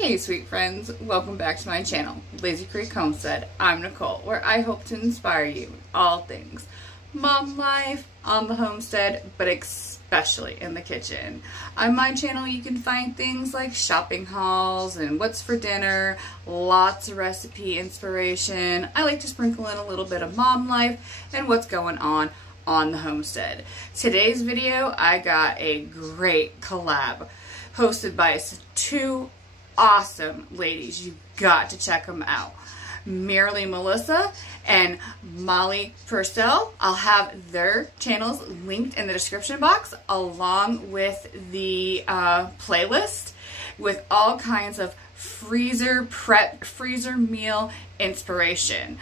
Hey sweet friends, welcome back to my channel, Lazy Creek Homestead. I'm Nicole, where I hope to inspire you with all things mom life, on the homestead, but especially in the kitchen. On my channel you can find things like shopping hauls and what's for dinner, lots of recipe inspiration. I like to sprinkle in a little bit of mom life and what's going on the homestead. Today's video, I got a great collab hosted by two awesome ladies. You've got to check them out. Merely Melissa and Molly Purcell. I'll have their channels linked in the description box along with the playlist with all kinds of freezer prep, freezer meal inspiration.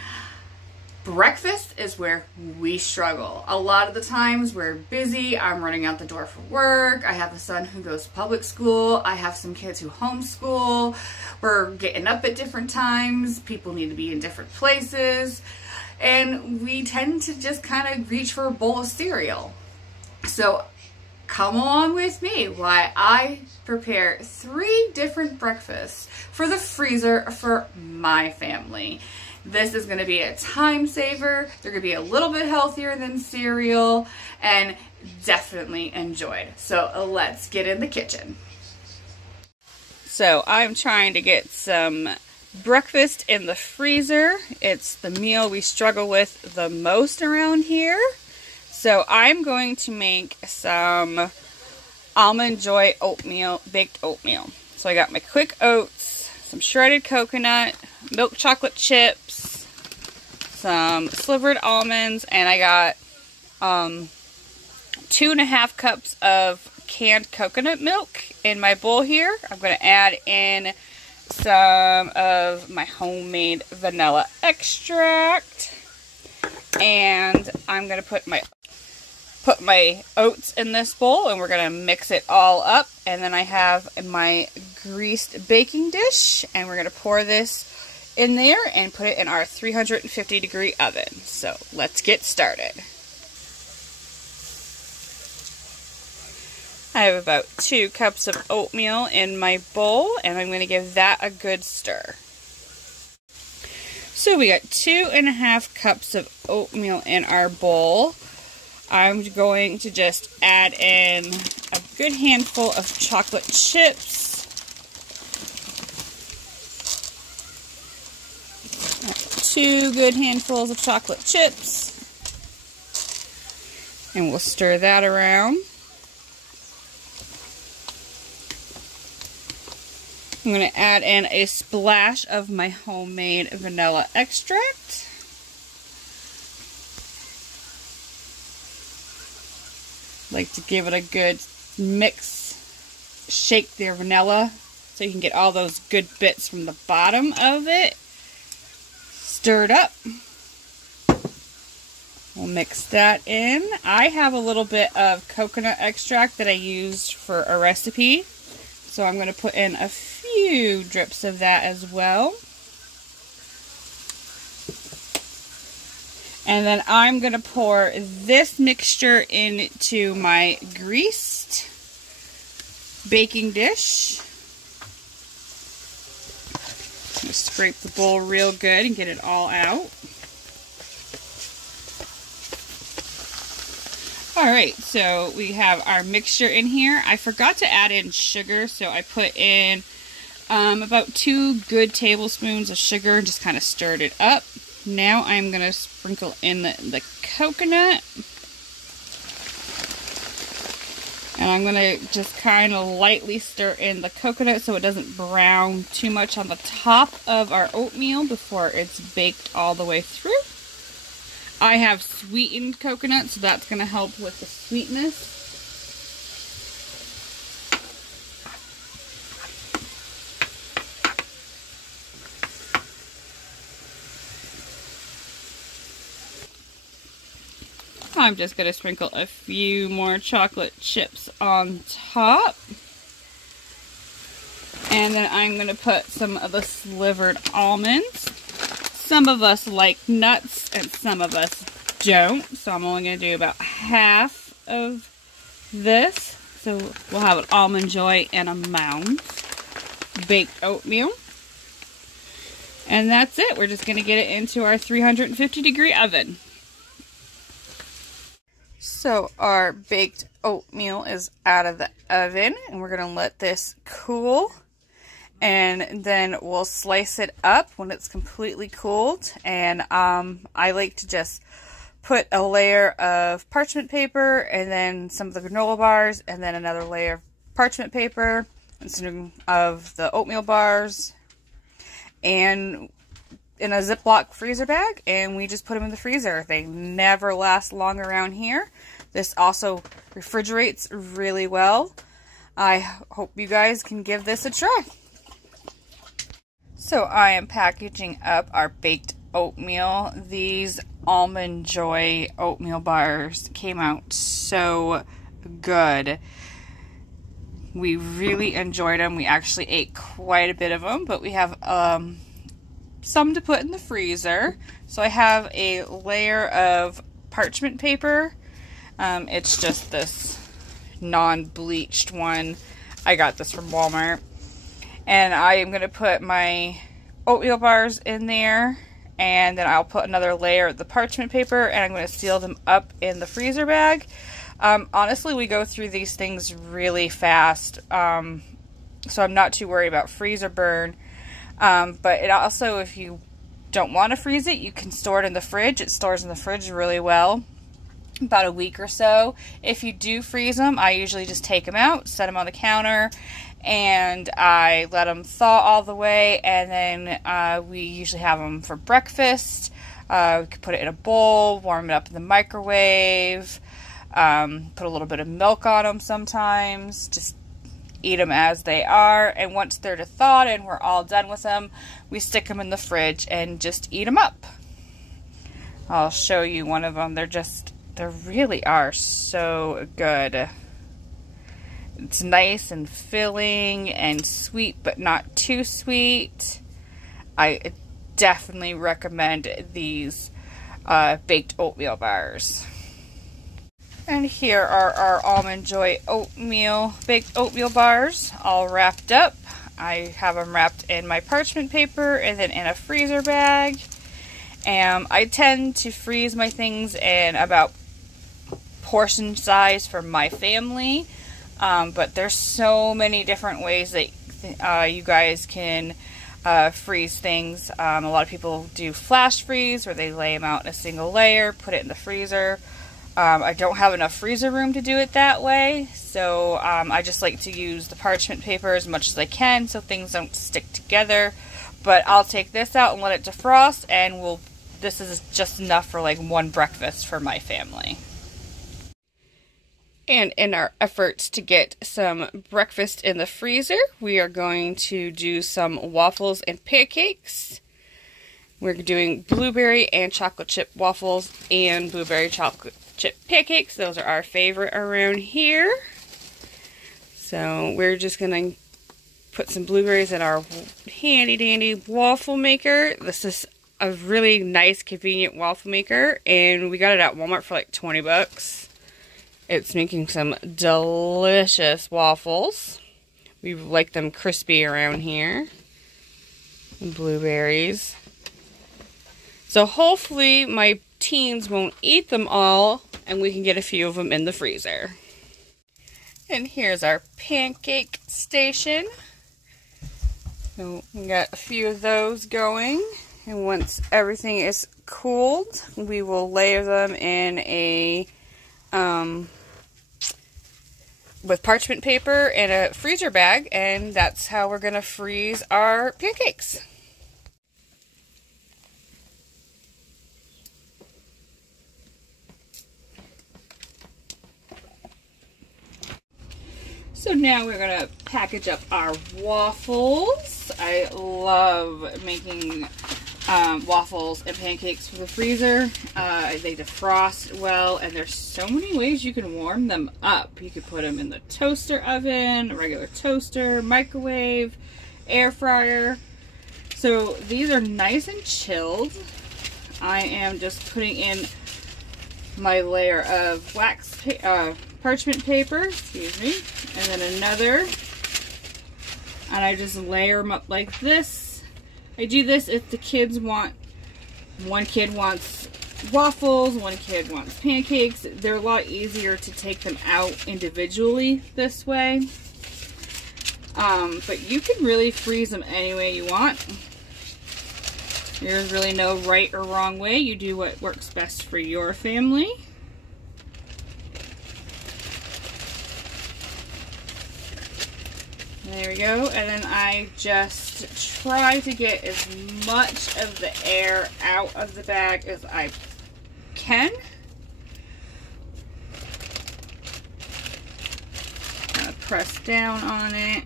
Breakfast is where we struggle. A lot of the times we're busy. I'm running out the door for work. I have a son who goes to public school. I have some kids who homeschool. We're getting up at different times. People need to be in different places. And we tend to just kind of reach for a bowl of cereal. So come along with me while I prepare 3 different breakfasts for the freezer for my family. This is going to be a time saver. They're going to be a little bit healthier than cereal and definitely enjoyed. So let's get in the kitchen. So I'm trying to get some breakfast in the freezer. It's the meal we struggle with the most around here. So I'm going to make some Almond Joy Oatmeal, baked oatmeal. So I got my quick oats, some shredded coconut, milk chocolate chips, some slivered almonds, and I got 2.5 cups of canned coconut milk in my bowl here. I'm going to add in some of my homemade vanilla extract, and I'm going to put my oats in this bowl, and we're going to mix it all up. And then I have my greased baking dish, and we're going to pour this in there and put it in our 350-degree oven. So let's get started. I have about 2 cups of oatmeal in my bowl, and I'm going to give that a good stir. So we got 2.5 cups of oatmeal in our bowl. I'm going to just add in a good handful of chocolate chips. 2 good handfuls of chocolate chips. And we'll stir that around. I'm going to add in a splash of my homemade vanilla extract. Like to give it a good mix, shake the vanilla so you can get all those good bits from the bottom of it. Stirred up. We'll mix that in. I have a little bit of coconut extract that I used for a recipe, so I'm going to put in a few drips of that as well. And then I'm going to pour this mixture into my greased baking dish. Just scrape the bowl real good and get it all out. Alright, so we have our mixture in here. I forgot to add in sugar, so I put in about 2 good tablespoons of sugar and just kind of stirred it up. Now I'm going to sprinkle in the coconut. And I'm going to just kind of lightly stir in the coconut so it doesn't brown too much on the top of our oatmeal before it's baked all the way through. I have sweetened coconut, so that's going to help with the sweetness. I'm just going to sprinkle a few more chocolate chips on top. And then I'm going to put some of the slivered almonds. Some of us like nuts and some of us don't. So I'm only going to do about half of this. So we'll have an Almond Joy and a mound. baked oatmeal. And that's it. We're just going to get it into our 350-degree oven. So our baked oatmeal is out of the oven, and we're going to let this cool. And then we'll slice it up when it's completely cooled. And I like to just put a layer of parchment paper and then some of the granola bars and then another layer of parchment paper and some of the oatmeal bars and in a Ziploc freezer bag, and we just put them in the freezer. They never last long around here. This also refrigerates really well. I hope you guys can give this a try. So I am packaging up our baked oatmeal. These Almond Joy Oatmeal bars came out so good. We really enjoyed them. We actually ate quite a bit of them, but we have some to put in the freezer. So I have a layer of parchment paper. It's just this non-bleached one. I got this from Walmart. And I am going to put my oatmeal bars in there. And then I'll put another layer of the parchment paper. And I'm going to seal them up in the freezer bag. Honestly, we go through these things really fast. So I'm not too worried about freezer burn. But it also, if you don't want to freeze it, you can store it in the fridge. It stores in the fridge really well. About a week or so. If you do freeze them, I usually just take them out, set them on the counter, and I let them thaw all the way, and then we usually have them for breakfast. We could put it in a bowl, warm it up in the microwave, put a little bit of milk on them sometimes, just eat them as they are, and once they're thawed and we're all done with them, we stick them in the fridge and just eat them up. I'll show you one of them. They really are so good. It's nice and filling and sweet, but not too sweet. I definitely recommend these baked oatmeal bars. And here are our Almond Joy Oatmeal baked oatmeal bars, all wrapped up. I have them wrapped in my parchment paper and then in a freezer bag. And I tend to freeze my things in about portion size for my family, but there's so many different ways that you guys can freeze things. A lot of people do flash freeze, where they lay them out in a single layer, put it in the freezer. I don't have enough freezer room to do it that way, so I just like to use the parchment paper as much as I can so things don't stick together. But I'll take this out and let it defrost, and this is just enough for like one breakfast for my family. And in our efforts to get some breakfast in the freezer, we are going to do some waffles and pancakes. We're doing blueberry and chocolate chip waffles and blueberry chocolate chip pancakes. Those are our favorite around here. So we're just going to put some blueberries in our handy dandy waffle maker. This is a really nice, convenient waffle maker, and we got it at Walmart for like 20 bucks. It's making some delicious waffles. We like them crispy around here. And blueberries. So hopefully my teens won't eat them all, and we can get a few of them in the freezer. And here's our pancake station. So we got a few of those going. And once everything is cooled, we will layer them in a with parchment paper and a freezer bag, and that's how we're going to freeze our pancakes. So now we're going to package up our waffles. I love making waffles and pancakes for the freezer. They defrost well, and there's so many ways you can warm them up. You could put them in the toaster oven, a regular toaster, microwave, air fryer. So these are nice and chilled. I am just putting in my layer of parchment paper, excuse me, and then another and I just layer them up like this. I do this if the kids want, one kid wants waffles, one kid wants pancakes. They're a lot easier to take them out individually this way. But you can really freeze them any way you want. There's really no right or wrong way. You do what works best for your family. There we go. And then I just try to get as much of the air out of the bag as I can. I'm gonna press down on it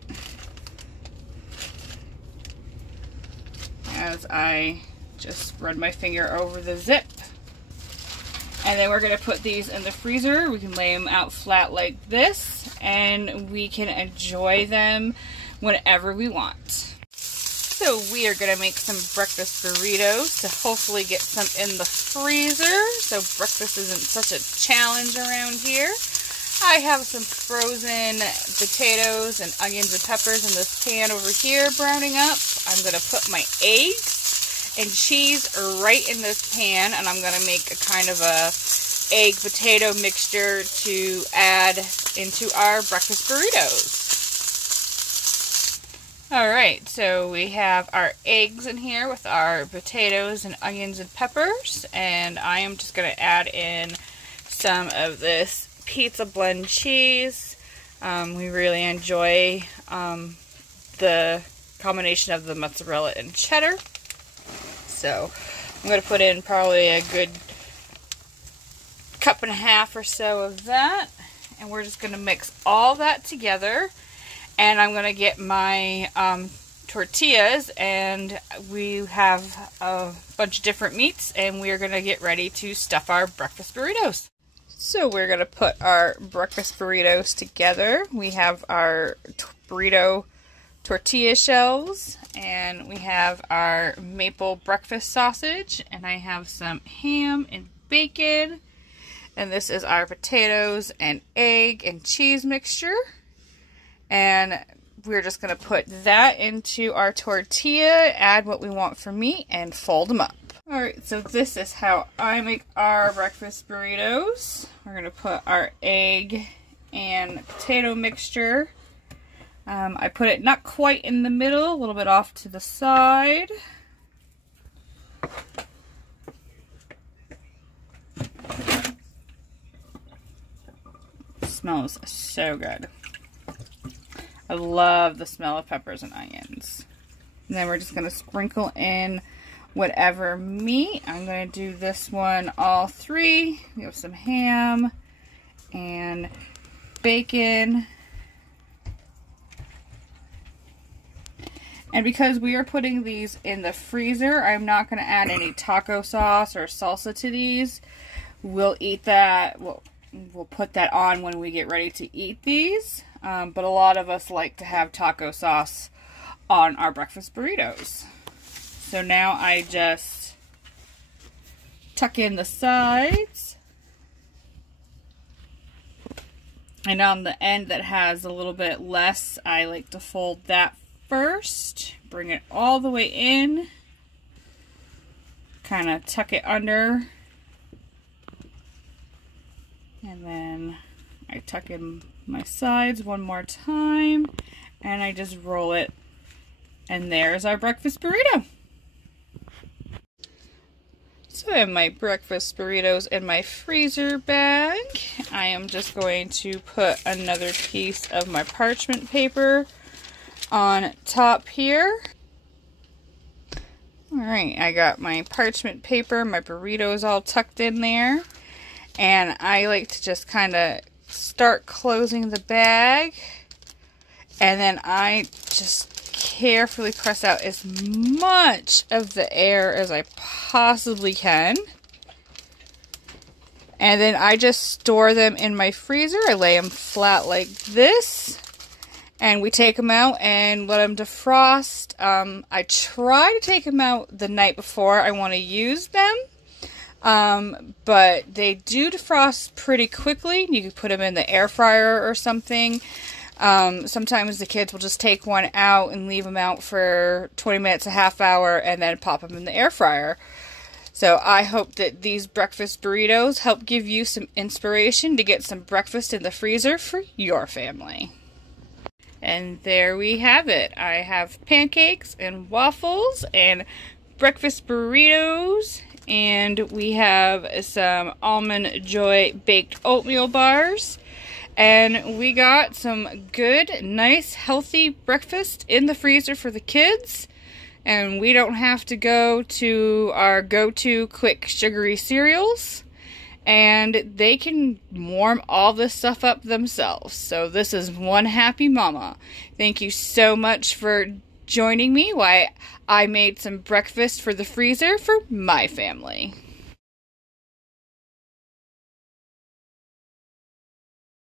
as I just spread my finger over the zip. And then we're going to put these in the freezer. We can lay them out flat like this, and we can enjoy them whenever we want. So we are going to make some breakfast burritos to hopefully get some in the freezer, so breakfast isn't such a challenge around here. I have some frozen potatoes and onions and peppers in this pan over here browning up. I'm going to put my eggs and cheese right in this pan, and I'm going to make a kind of a egg potato mixture to add into our breakfast burritos. Alright, so we have our eggs in here with our potatoes and onions and peppers, and I am just going to add in some of this pizza blend cheese. We really enjoy the combination of the mozzarella and cheddar. So I'm going to put in probably a good cup and a half or so of that. And we're just going to mix all that together. And I'm going to get my tortillas, and we have a bunch of different meats, and we're going to get ready to stuff our breakfast burritos. So we're going to put our breakfast burritos together. We have our burrito tortilla shells, and we have our maple breakfast sausage, and I have some ham and bacon, and this is our potatoes and egg and cheese mixture, and we're just going to put that into our tortilla, add what we want for meat, and fold them up. Alright, so this is how I make our breakfast burritos. We're going to put our egg and potato mixture. I put it not quite in the middle, a little bit off to the side. It smells so good. I love the smell of peppers and onions. And then we're just going to sprinkle in whatever meat. I'm going to do this one all three. We have some ham and bacon. And because we are putting these in the freezer, I'm not going to add any taco sauce or salsa to these. We'll eat that. We'll put that on when we get ready to eat these. But a lot of us like to have taco sauce on our breakfast burritos. So now I just tuck in the sides. And on the end that has a little bit less, I like to fold that first. Bring it all the way in. Kind of tuck it under. And then I tuck in my sides one more time. And I just roll it. And there's our breakfast burrito. So I have my breakfast burritos in my freezer bag. I am just going to put another piece of my parchment paper on top here. Alright, I got my parchment paper, my burritos all tucked in there. And I like to just kind of start closing the bag. And then I just carefully press out as much of the air as I possibly can. And then I just store them in my freezer. I lay them flat like this. And we take them out and let them defrost. I try to take them out the night before I want to use them. But they do defrost pretty quickly. You can put them in the air fryer or something. Sometimes the kids will just take one out and leave them out for 20 minutes, a half hour, and then pop them in the air fryer. So I hope that these breakfast burritos help give you some inspiration to get some breakfast in the freezer for your family. And there we have it. I have pancakes and waffles and breakfast burritos, and we have some Almond Joy baked oatmeal bars, and we got some good, nice, healthy breakfast in the freezer for the kids, and we don't have to go to our go-to quick sugary cereals, and they can warm all this stuff up themselves. So this is one happy mama. Thank you so much for joining me while I made some breakfast for the freezer for my family.